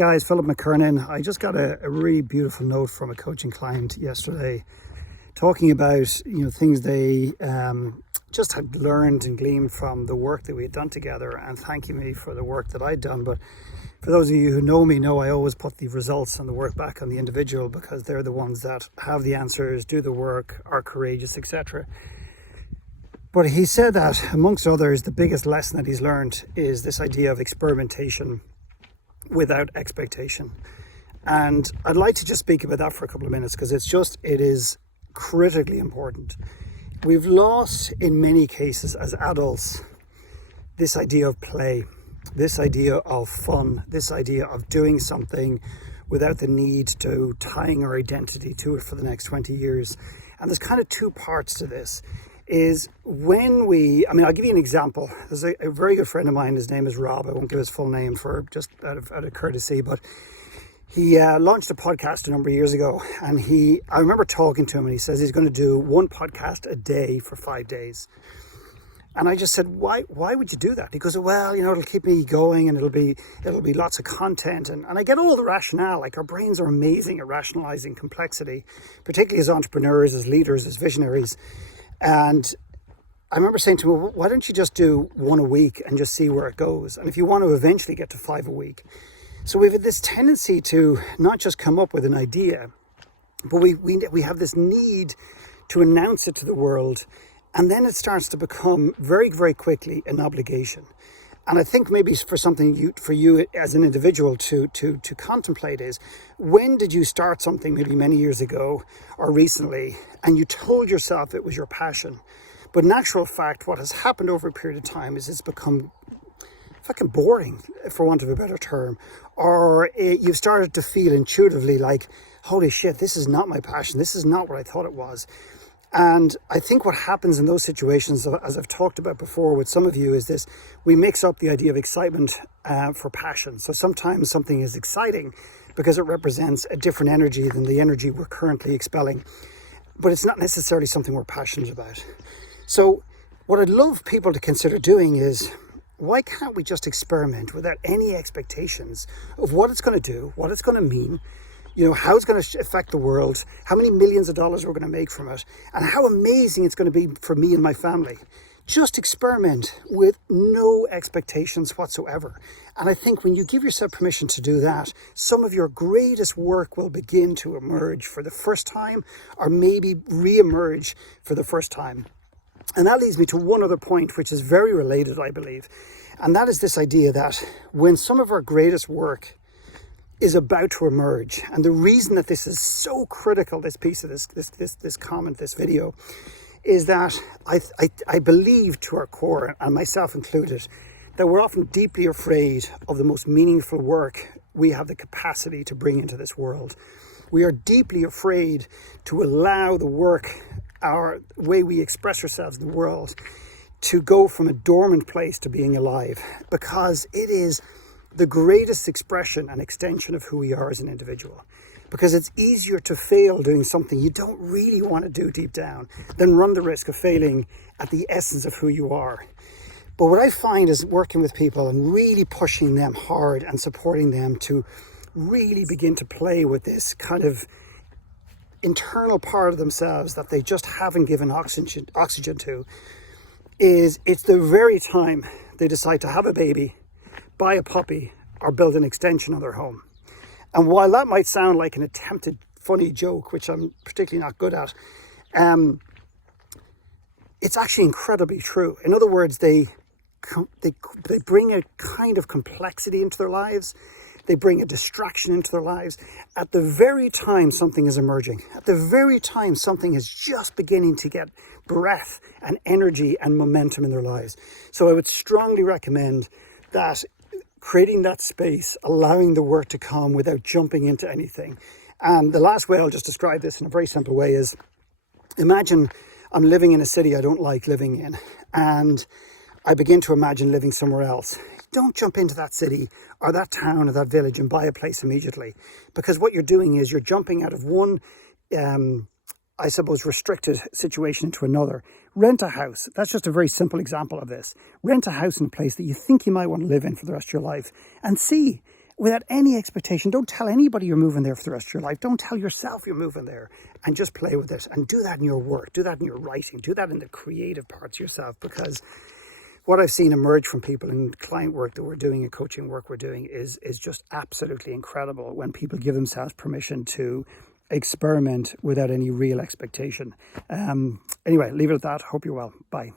Guys, Philip McKernan. I just got a really beautiful note from a coaching client yesterday talking about things they just had learned and gleaned from the work that we had done together, and thanking me for the work that I'd done. But for those of you who know me know I always put the results and the work back on the individual, because they're the ones that have the answers, do the work, are courageous, etc. But he said that amongst others, the biggest lesson that he's learned is this idea of experimentation without expectation. And I'd like to just speak about that for a couple of minutes, because it is critically important. We've lost in many cases as adults this idea of play, this idea of fun, this idea of doing something without the need to tying our identity to it for the next 20 years. And there's kind of two parts to this. Is when I'll give you an example. There's a very good friend of mine, his name is Rob. I won't give his full name for just out of courtesy, but he launched a podcast a number of years ago, and I remember talking to him, and he says he's going to do one podcast a day for 5 days. And I just said, why would you do that? He goes, well, it'll keep me going, and it'll be lots of content. And I get all the rationale. Like, our brains are amazing at rationalizing complexity, particularly as entrepreneurs, as leaders, as visionaries. And I remember saying to him, well, why don't you just do one a week and just see where it goes? And if you want to eventually get to 5 a week. So we've had this tendency to not just come up with an idea, but we have this need to announce it to the world. And then it starts to become very, very quickly an obligation. And I think maybe for you as an individual to contemplate is, when did you start something, maybe many years ago or recently, and you told yourself it was your passion? But in actual fact, what has happened over a period of time is it's become fucking boring, for want of a better term, or you've started to feel intuitively like, holy shit, this is not my passion. This is not what I thought it was. And I think what happens in those situations, as I've talked about before with some of you, is this: we mix up the idea of excitement for passion. So sometimes something is exciting because it represents a different energy than the energy we're currently expelling, but it's not necessarily something we're passionate about. So what I'd love people to consider doing is, why can't we just experiment without any expectations of what it's going to do, what it's going to mean, how it's going to affect the world, how many millions of dollars we're going to make from it, and how amazing it's going to be for me and my family. Just experiment with no expectations whatsoever. And I think when you give yourself permission to do that, some of your greatest work will begin to emerge for the first time, or maybe re-emerge for the first time. And that leads me to one other point, which is very related, I believe. And that is this idea that when some of our greatest work is about to emerge, and the reason that this is so critical, this piece of this comment, this video, is that I believe to our core, and myself included, that we're often deeply afraid of the most meaningful work we have the capacity to bring into this world. We are deeply afraid to allow the work, our way we express ourselves in the world, to go from a dormant place to being alive, because it is the greatest expression and extension of who we are as an individual. Because it's easier to fail doing something you don't really want to do deep down than run the risk of failing at the essence of who you are. But what I find is working with people and really pushing them hard and supporting them to really begin to play with this kind of internal part of themselves that they just haven't given oxygen to, is it's the very time they decide to have a baby, buy a puppy, or build an extension on their home. And while that might sound like an attempted funny joke, which I'm particularly not good at, it's actually incredibly true. In other words, they bring a kind of complexity into their lives. They bring a distraction into their lives at the very time something is emerging, at the very time something is just beginning to get breath and energy and momentum in their lives. So I would strongly recommend that, creating that space, allowing the work to come without jumping into anything. And the last way I'll just describe this in a very simple way is, imagine I'm living in a city I don't like living in, and I begin to imagine living somewhere else. Don't jump into that city or that town or that village and buy a place immediately, because what you're doing is you're jumping out of one I suppose, restricted situation into another. Rent a house. That's just a very simple example of this. Rent a house in a place that you think you might want to live in for the rest of your life, and see without any expectation. Don't tell anybody you're moving there for the rest of your life. Don't tell yourself you're moving there, and just play with it. And do that in your work, do that in your writing, do that in the creative parts of yourself, because what I've seen emerge from people in client work that we're doing and coaching work we're doing is just absolutely incredible when people give themselves permission to experiment without any real expectation. Anyway, leave it at that. Hope you're well. Bye.